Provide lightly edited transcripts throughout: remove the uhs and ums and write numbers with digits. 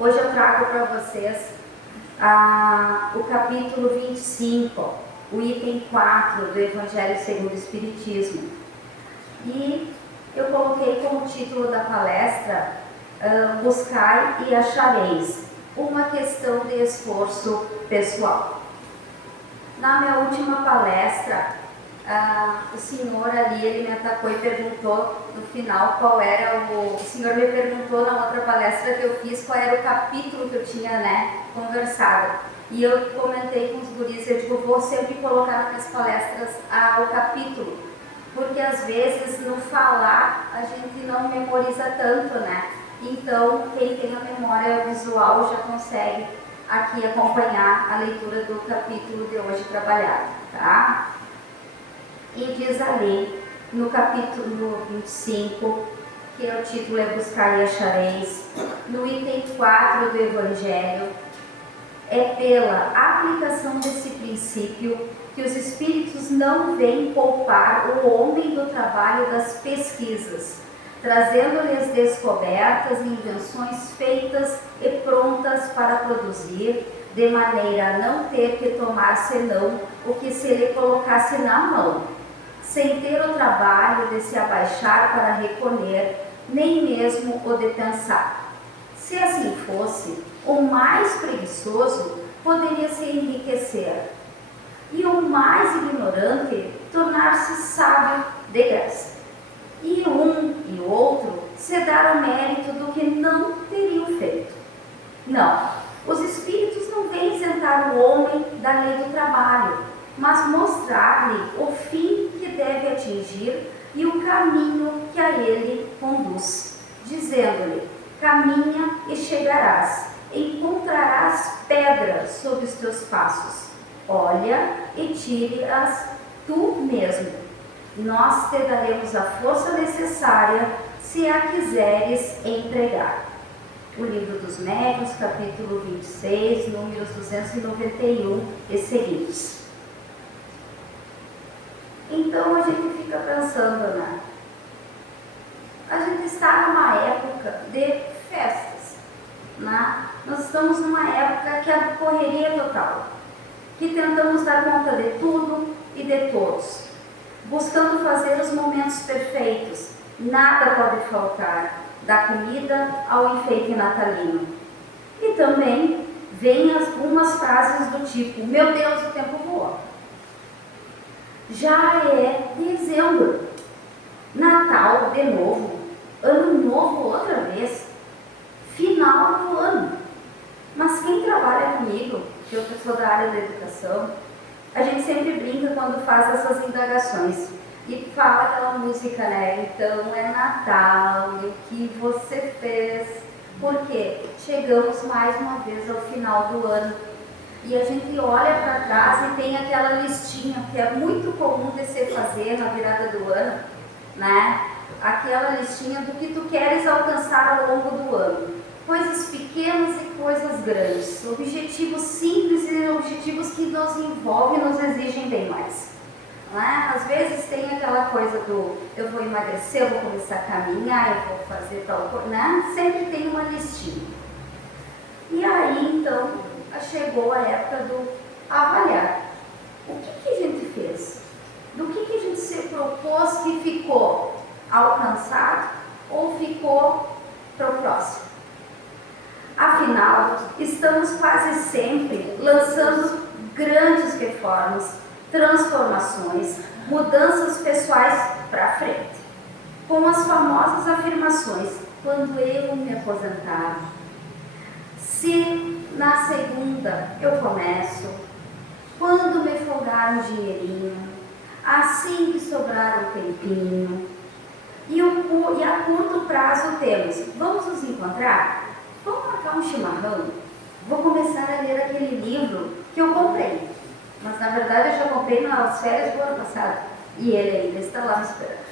Hoje eu trago para vocês o capítulo 25, o item 4 do Evangelho segundo o Espiritismo. E eu coloquei como título da palestra, Buscai e achareis, uma questão de esforço pessoal. Na minha última palestra, o senhor ali, ele me atacou e perguntou no final qual era o senhor me perguntou na outra palestra que eu fiz qual era o capítulo que eu tinha, conversado. E eu comentei com os guris, eu digo, vou sempre colocar nas minhas palestras o capítulo, porque às vezes no falar a gente não memoriza tanto, Então, quem tem a memória visual já consegue aqui acompanhar a leitura do capítulo de hoje trabalhado, tá? E diz ali, no capítulo 25, que o título é Buscar e Achareis, no item 4 do Evangelho, é pela aplicação desse princípio que os Espíritos não vêm poupar o homem do trabalho das pesquisas, trazendo-lhes descobertas e invenções feitas e prontas para produzir, de maneira a não ter que tomar senão o que se lhe colocasse na mão, sem ter o trabalho de se abaixar para recolher, nem mesmo o de pensar. Se assim fosse, o mais preguiçoso poderia se enriquecer, e o mais ignorante tornar-se sábio de graça. E um e outro se dar o mérito do que não teriam feito. Não, os Espíritos não vêm isentar o homem da lei do trabalho, mas mostrar-lhe o fim que deve atingir e o caminho que a ele conduz, dizendo-lhe, caminha e chegarás, encontrarás pedras sob os teus passos, olha e tire-as tu mesmo. Nós te daremos a força necessária se a quiseres empregar. O Livro dos Médiuns, capítulo 26, números 291 e seguintes. Então a gente fica pensando, A gente está numa época de festas, Nós estamos numa época que é correria total, que tentamos dar conta de tudo e de todos, buscando fazer os momentos perfeitos. Nada pode faltar, da comida ao enfeite natalino. E também vem algumas frases do tipo, meu Deus, o tempo voou. Já é dezembro, Natal de novo, Ano Novo outra vez, final do ano. Mas quem trabalha comigo, que eu sou da área da educação, a gente sempre brinca quando faz essas indagações e fala aquela música, Então é Natal, e o que você fez? Porque chegamos mais uma vez ao final do ano e a gente olha para trás e tem aquela listinha que é muito comum de se fazer na virada do ano, Aquela listinha do que tu queres alcançar ao longo do ano. Coisas pequenas e coisas grandes, objetivos simples e objetivos que nos envolvem e nos exigem bem mais. Às vezes tem aquela coisa do eu vou emagrecer, eu vou começar a caminhar, eu vou fazer tal coisa, Sempre tem uma listinha. E aí então chegou a época do avaliar. O que a gente fez? Do que a gente se propôs que ficou alcançado ou ficou para o próximo? Afinal, estamos quase sempre lançando grandes reformas, transformações, mudanças pessoais para frente, com as famosas afirmações, quando eu me aposentar, se na segunda eu começo, quando me folgar um dinheirinho, assim que sobrar um tempinho, e a curto prazo temos, vamos nos encontrar? Vamos marcar um chimarrão? Vou começar a ler aquele livro que eu comprei, mas na verdade eu já comprei nas férias do ano passado e ele ainda está lá me esperando.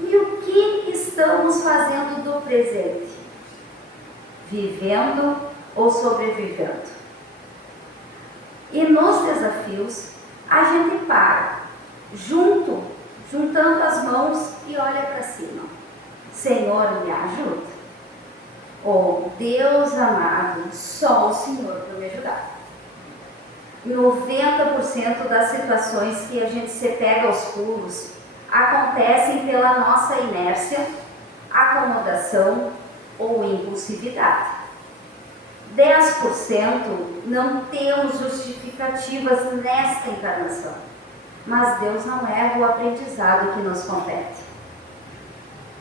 E o que estamos fazendo do presente? Vivendo ou sobrevivendo? E nos desafios a gente para, juntando as mãos e olha para cima. Senhor, me ajuda. Ou Deus amado, só o Senhor para me ajudar. 90% das situações que a gente se pega aos pulos acontecem pela nossa inércia, acomodação ou impulsividade. 10% não temos justificativas nesta encarnação, mas Deus não erra o aprendizado que nos compete.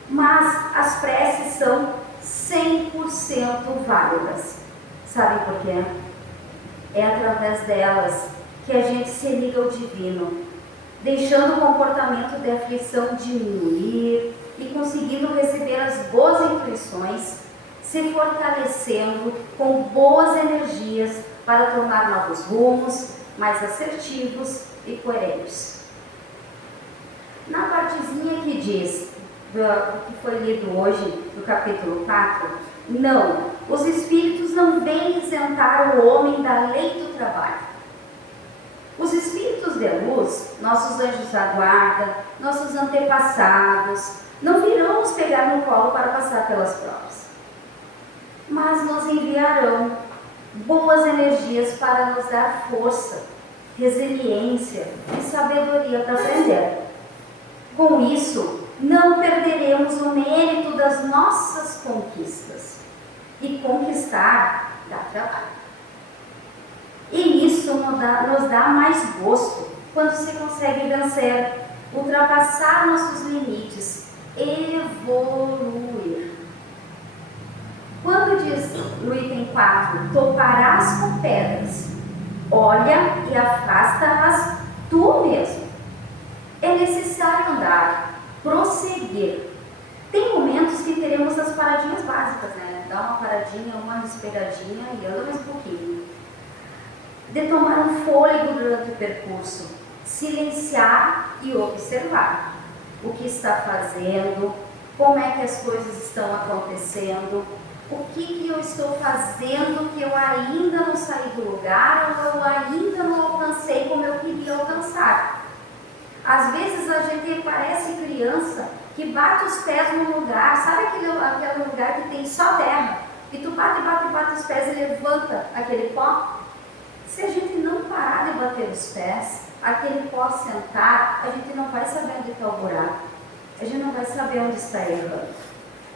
Mas as preces são 100% válidas. Sabem por quê? É através delas que a gente se liga ao divino, deixando o comportamento de aflição diminuir e conseguindo receber as boas intuições, se fortalecendo com boas energias para tomar novos rumos, mais assertivos e coerentes. Na partezinha que diz, do que foi lido hoje, do capítulo 4, não, os espíritos não vêm isentar o homem da lei do trabalho. Os espíritos de luz, nossos anjos da guarda, nossos antepassados, não virão nos pegar no colo para passar pelas provas, mas nos enviarão boas energias para nos dar força, resiliência e sabedoria para aprender. Com isso, não perderemos o mérito das nossas conquistas. E conquistar dá trabalho. E isso nos dá mais gosto quando se consegue vencer, ultrapassar nossos limites, evoluir. Quando diz no item 4, toparás com pedras, olha e afasta-as tu mesmo. É necessário andar, prosseguir. Tem momentos que teremos as paradinhas básicas, né? Dá uma paradinha, uma respiradinha e anda mais um pouquinho. De tomar um fôlego durante o percurso, silenciar e observar o que está fazendo, como é que as coisas estão acontecendo, o que eu estou fazendo que eu ainda não saí do lugar ou eu ainda não alcancei como eu queria alcançar. Às vezes a gente parece criança que bate os pés no lugar, sabe aquele lugar que tem só terra, e tu bate os pés e levanta aquele pó? Se a gente não parar de bater os pés, aquele pó sentar, a gente não vai saber onde está o buraco, a gente não vai saber onde está errando.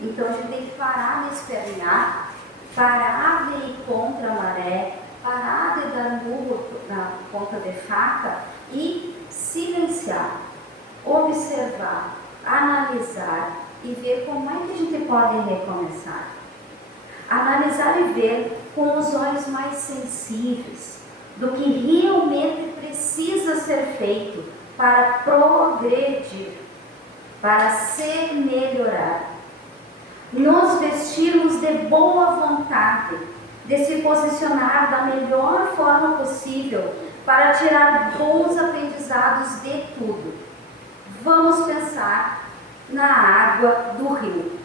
Então a gente tem que parar de espernear, parar de ir contra a maré, parar de dar murro na ponta de faca e silenciar, observar, analisar e ver como é que a gente pode recomeçar. Analisar e ver com os olhos mais sensíveis do que realmente precisa ser feito para progredir, para se melhorar. Nos vestirmos de boa vontade, de se posicionar da melhor forma possível para tirar bons aprendizados de tudo. Vamos pensar na água do rio.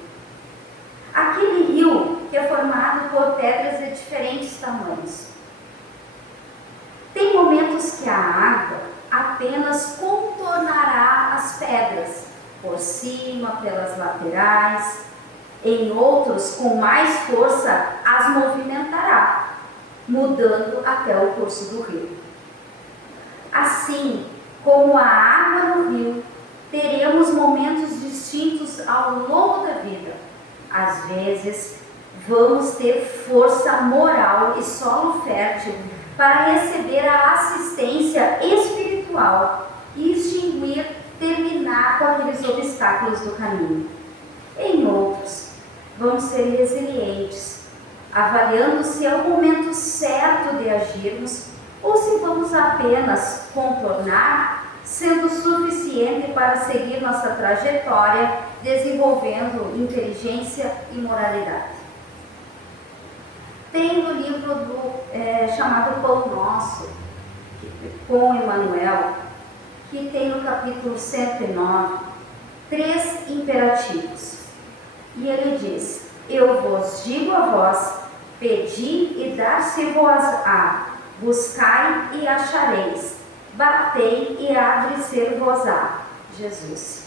Aquele rio que é formado por pedras de diferentes tamanhos. Tem momentos que a água apenas contornará as pedras, por cima, pelas laterais. Em outros, com mais força, as movimentará, mudando até o curso do rio. Assim como a água no rio, teremos momentos distintos ao longo da vida. Às vezes, vamos ter força moral e solo fértil para receber a assistência espiritual e extinguir, terminar com aqueles obstáculos do caminho. Em outros, vamos ser resilientes, avaliando se é o momento certo de agirmos ou se vamos apenas contornar, sendo suficiente para seguir nossa trajetória, desenvolvendo inteligência e moralidade. Tem no livro chamado Pão Nosso, com Emmanuel, que tem no capítulo 109, 3 imperativos. E ele diz: eu vos digo a vós, pedi e dar-se-vos-á, buscai e achareis, batei e abre-se-vos-á. Jesus.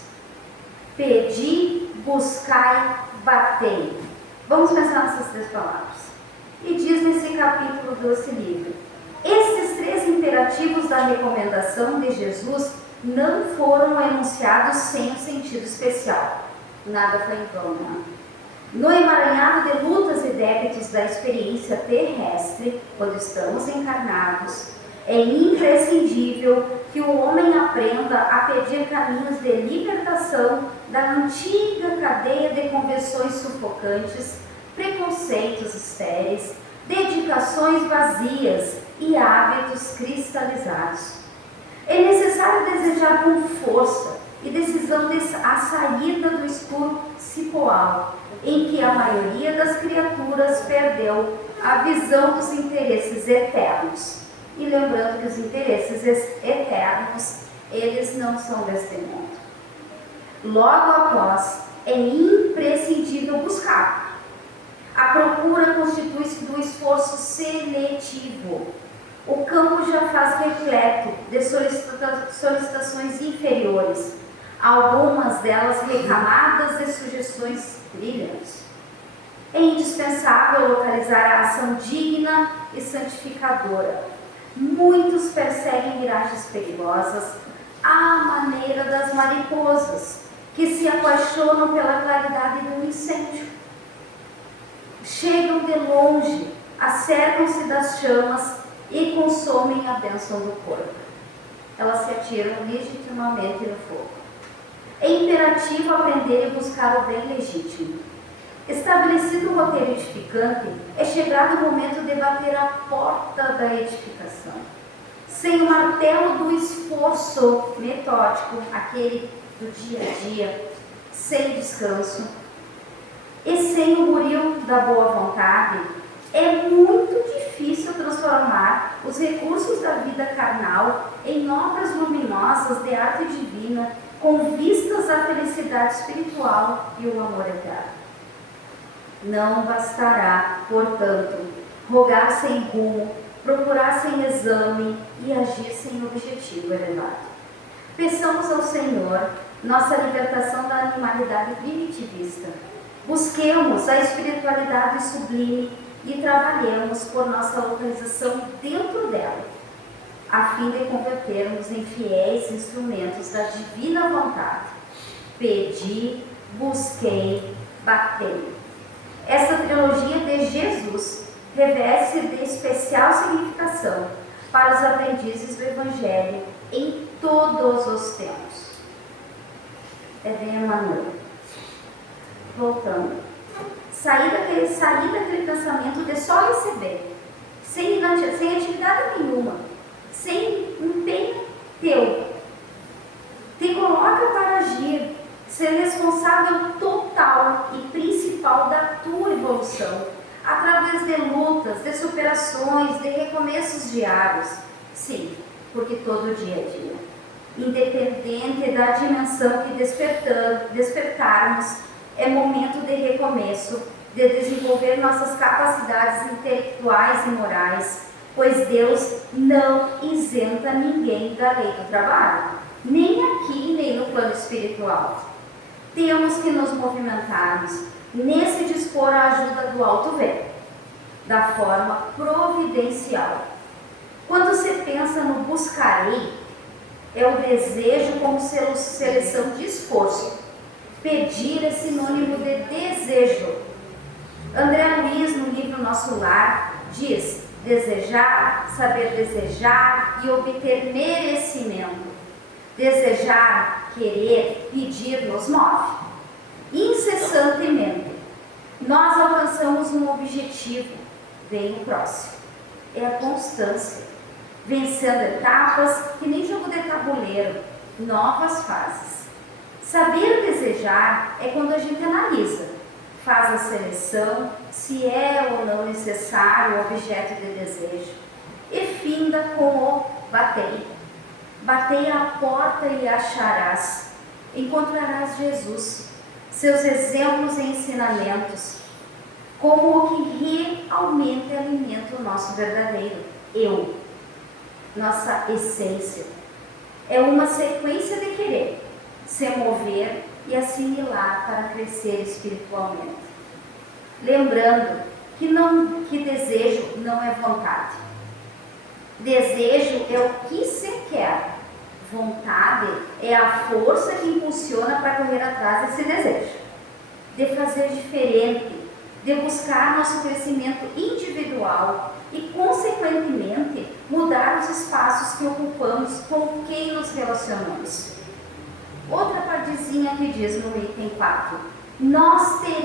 Pedi, buscai, batei. Vamos pensar nessas 3 palavras. E diz nesse capítulo desse livro: esses 3 imperativos da recomendação de Jesus não foram enunciados sem um sentido especial. Nada foi em vão, né? No emaranhado de lutas e débitos da experiência terrestre, quando estamos encarnados, é imprescindível que o homem aprenda a pedir caminhos de libertação da antiga cadeia de convenções sufocantes, preconceitos estéreis, dedicações vazias e hábitos cristalizados. É necessário desejar com força e decisão a saída do escuro cipoal, em que a maioria das criaturas perdeu a visão dos interesses eternos. E lembrando que os interesses eternos, eles não são deste mundo. Logo após, é imprescindível buscar. A procura constitui-se do esforço seletivo. O campo já faz repleto de solicitações inferiores, algumas delas recamadas de sugestões brilhantes. É indispensável localizar a ação digna e santificadora. Muitos perseguem miragens perigosas à maneira das mariposas, que se apaixonam pela claridade do incêndio. Chegam de longe, acercam-se das chamas e consomem a bênção do corpo. Elas se atiram legitimamente no fogo. É imperativo aprender e buscar o bem legítimo. Estabelecido o roteiro edificante, é chegado o momento de bater a porta da edificação. Sem o martelo do esforço metódico, aquele do dia a dia, sem descanso, e sem o buril da boa vontade, é muito difícil transformar os recursos da vida carnal em obras luminosas de arte divina, com vistas à felicidade espiritual e o amor eterno. Não bastará, portanto, rogar sem rumo, procurar sem exame e agir sem objetivo elevado. Peçamos ao Senhor nossa libertação da animalidade primitivista. Busquemos a espiritualidade sublime e trabalhemos por nossa localização dentro dela, a fim de convertermos em fiéis instrumentos da divina vontade. Pedi, busquei, batei. Essa trilogia de Jesus reveste de especial significação para os aprendizes do Evangelho em todos os tempos. É de Emmanuel. Voltando. Sair daquele pensamento de só receber, sem atividade nenhuma, sem empenho teu. Te coloca para agir, ser responsável total e principal da tua evolução, através de lutas, de superações, de recomeços diários. Sim, porque todo dia é dia. Independente da dimensão que despertarmos, é momento de recomeço, de desenvolver nossas capacidades intelectuais e morais, pois Deus não isenta ninguém da lei do trabalho, nem aqui, nem no plano espiritual. Temos que nos movimentarmos nesse dispor a ajuda do alto ver, da forma providencial. Quando se pensa no buscarei, é o desejo como seleção de esforço. Pedir é sinônimo de desejo. André Luiz, no livro Nosso Lar, diz: desejar, saber desejar e obter merecimento. Desejar, querer, pedir nos move. Incessantemente, nós alcançamos um objetivo, vem o próximo. É a constância, vencendo etapas que nem jogo de tabuleiro, novas fases. Saber desejar é quando a gente analisa, faz a seleção, se é ou não necessário o objeto de desejo, e finda com o batei. Batei a porta e acharás, encontrarás Jesus, seus exemplos e ensinamentos, como o que realmente alimenta o nosso verdadeiro eu, nossa essência. É uma sequência de querer, se mover e assimilar para crescer espiritualmente. lembrando que desejo não é vontade. Desejo é o que se quer. Vontade é a força que impulsiona para correr atrás desse desejo, de fazer diferente, de buscar nosso crescimento individual e, consequentemente, mudar os espaços que ocupamos com quem nos relacionamos. Outra partezinha que diz no item 4: nós te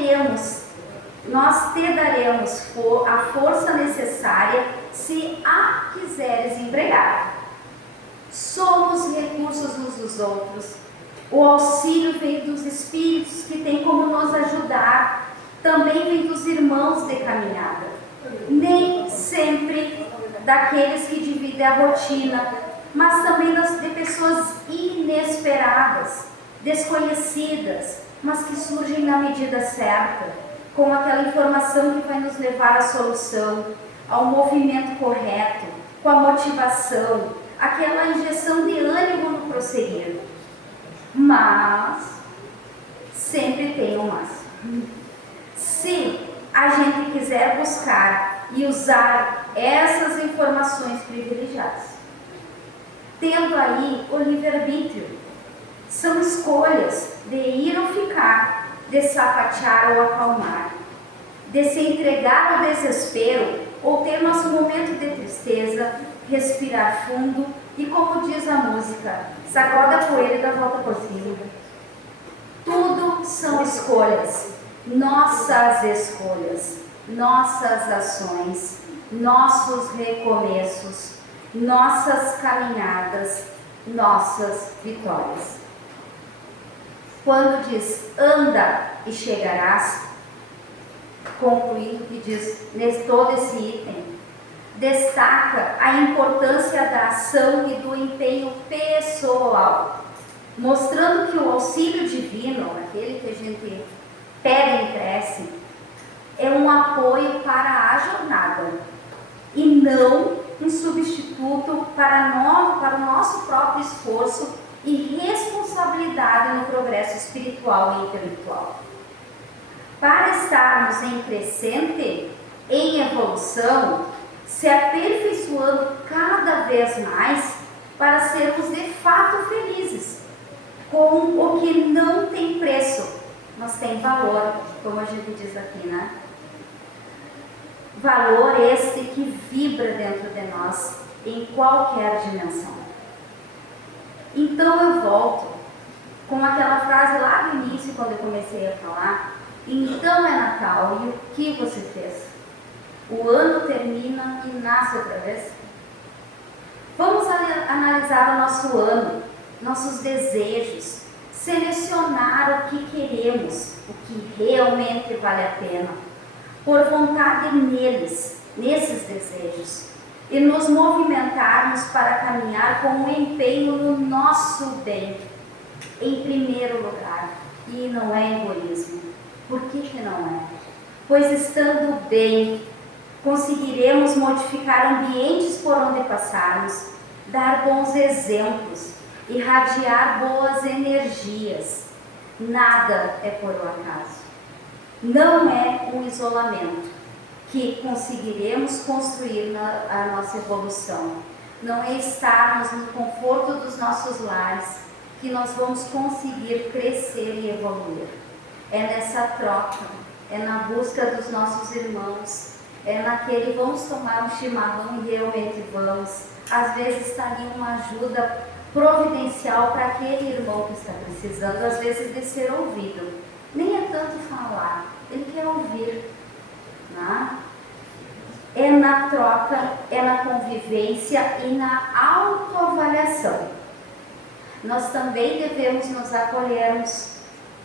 daremos a força necessária se a quiseres empregar. Somos recursos uns dos outros. O auxílio vem dos espíritos que têm como nos ajudar. Também vem dos irmãos de caminhada. Nem sempre daqueles que dividem a rotina, mas também de pessoas inesperadas, desconhecidas, mas que surgem na medida certa, com aquela informação que vai nos levar à solução, ao movimento correto, com a motivação, aquela injeção de ânimo no prosseguir. Mas sempre tem um mas. Se a gente quiser buscar e usar essas informações privilegiadas, tendo aí o livre-arbítrio, são escolhas de ir ou ficar, de sapatear ou acalmar, de se entregar ao desespero ou ter nosso momento de tristeza, respirar fundo e, como diz a música, sacode a poeira e dá volta por cima. Tudo são escolhas, nossas escolhas, nossas ações, nossos recomeços, nossas caminhadas, nossas vitórias. Quando diz anda e chegarás, concluindo que diz nesse todo esse item, destaca a importância da ação e do empenho pessoal, mostrando que o auxílio divino, aquele que a gente pede em prece, é um apoio para a jornada e não um substituto para o nosso próprio esforço e responsabilidade no progresso espiritual e intelectual. Para estarmos em crescente, em evolução, se aperfeiçoando cada vez mais para sermos de fato felizes, com o que não tem preço, mas tem valor, como a gente diz aqui, né? Valor este que vibra dentro de nós, em qualquer dimensão. Então eu volto com aquela frase lá do início, quando eu comecei a falar: então é Natal, e o que você fez? O ano termina e nasce outra vez. Vamos analisar o nosso ano, nossos desejos, selecionar o que queremos, o que realmente vale a pena, por vontade nesses desejos, e nos movimentarmos para caminhar com um empenho no nosso bem, em primeiro lugar. E não é egoísmo. Por que não é? Pois estando bem, conseguiremos modificar ambientes por onde passarmos, dar bons exemplos, irradiar boas energias. Nada é por um acaso. Não é um isolamento que conseguiremos construir a nossa evolução. Não é estarmos no conforto dos nossos lares que nós vamos conseguir crescer e evoluir. É nessa troca, é na busca dos nossos irmãos, é naquele vamos tomar um chimarrão e realmente vamos. Às vezes está ali uma ajuda providencial para aquele irmão que está precisando, às vezes de ser ouvido. Nem é tanto falar, ele quer ouvir. Né? É na troca, é na convivência e na autoavaliação. Nós também devemos nos acolhermos,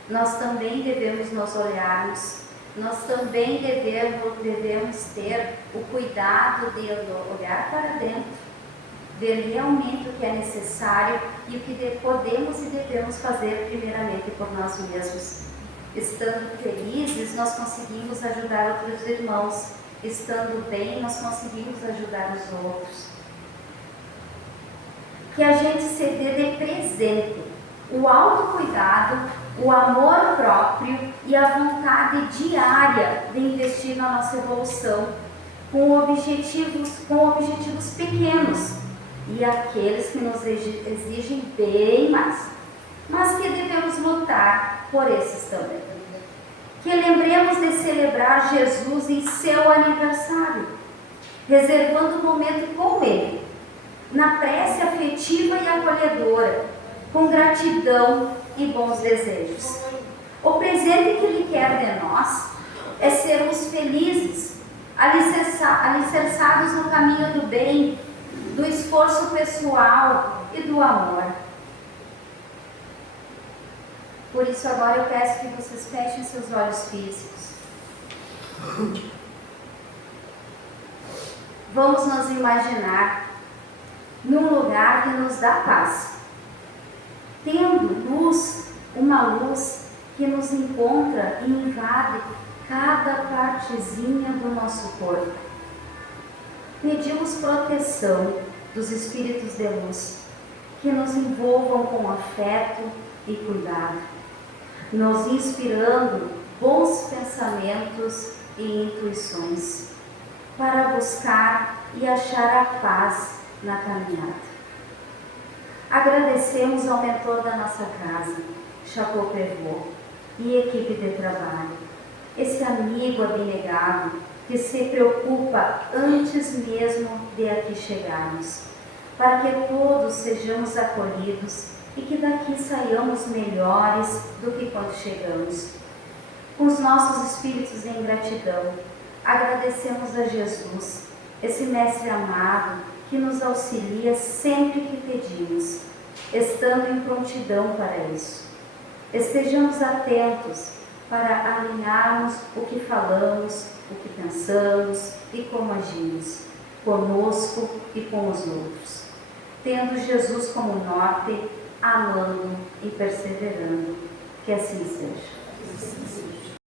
nós também devemos nos olharmos, nós também devemos ter o cuidado de olhar para dentro, ver realmente o que é necessário e o que podemos e devemos fazer primeiramente por nós mesmos. Estando felizes, nós conseguimos ajudar outros irmãos. Estando bem, nós conseguimos ajudar os outros. Que a gente se dê de presente o autocuidado o amor próprio e a vontade diária de investir na nossa evolução com objetivos pequenos e aqueles que nos exigem bem mais, mas que devemos lutar por esses também. Que lembremos de celebrar Jesus em seu aniversário, reservando um momento com Ele, na prece afetiva e acolhedora, com gratidão e bons desejos. O presente que Ele quer de nós é sermos felizes, alicerçados no caminho do bem, do esforço pessoal e do amor. Por isso agora eu peço que vocês fechem seus olhos físicos. Vamos nos imaginar num lugar que nos dá paz, tendo luz, uma luz que nos encontra e invade cada partezinha do nosso corpo. Pedimos proteção dos espíritos de luz, que nos envolvam com afeto e cuidado, nos inspirando bons pensamentos e intuições, para buscar e achar a paz na caminhada. Agradecemos ao mentor da nossa casa, Chapeau Prevot, e equipe de trabalho, esse amigo abnegado que se preocupa antes mesmo de aqui chegarmos, para que todos sejamos acolhidos e que daqui saiamos melhores do que quando chegamos. Com os nossos espíritos em gratidão, agradecemos a Jesus, esse Mestre amado que nos auxilia sempre que pedimos, estando em prontidão para isso. Estejamos atentos para alinharmos o que falamos, o que pensamos e como agimos, conosco e com os outros, tendo Jesus como norte, amando e perseverando. Que assim seja.